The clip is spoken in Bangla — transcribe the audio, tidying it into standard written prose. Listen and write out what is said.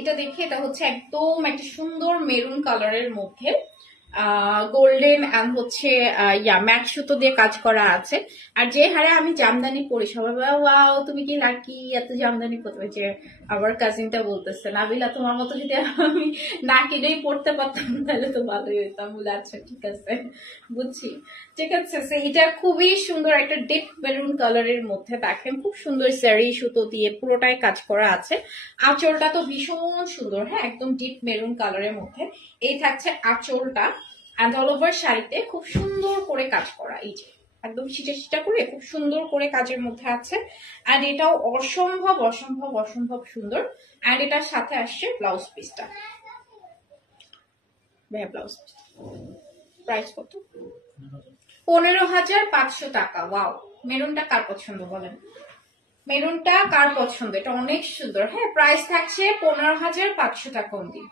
এটা দেখে, এটা হচ্ছে একদম একটা সুন্দর মেরুন কালারের মধ্যে গোল্ডেন অ্যান্ড হচ্ছে ম্যাট সুতো দিয়ে কাজ করা আছে। আর যে হারে আমি জামদানি পরি সবাই বলে ওয়াও তুমি কি লাকি এত জামদানি পরতে। যে আবার কাজিনটা বলতেছে নাবিলা তোমার মতো যদি আমি না কিনেই পড়তে পারতাম তাহলে তো ভালোই হইতাম। বলে আচ্ছা ঠিক আছে বুঝছি। ঠিক আছে, এটা খুবই সুন্দর একটা ডিপ মেরুন কালারের মধ্যে দেখেন খুব সুন্দর সারি সুতো দিয়ে পুরোটাই কাজ করা আছে। আঁচলটা তো ভীষণ সুন্দর, হ্যাঁ একদম ডিপ মেরুন কালারের মধ্যে এই থাকছে আঁচলটা। অ্যান্ড অল ওভার শাড়িতে খুব সুন্দর করে কাজ করা, এই যে একদম সিটা সিটা করে খুব সুন্দর করে কাজের মধ্যে আছে। অ্যান্ড এটাও অসম্ভব অসম্ভব অসম্ভব সুন্দর। অ্যান্ড এটার সাথে আসছে ব্লাউজ পিসটা। ব্লাউজ পিস প্রাইস কত? 15,500 টাকা। ওয়াও, মেরুনটা কার পছন্দ বলেন? মেরুনটা কার পছন্দ? এটা অনেক সুন্দর। হ্যাঁ, প্রাইস থাকছে 15,500 টাকা অনলি।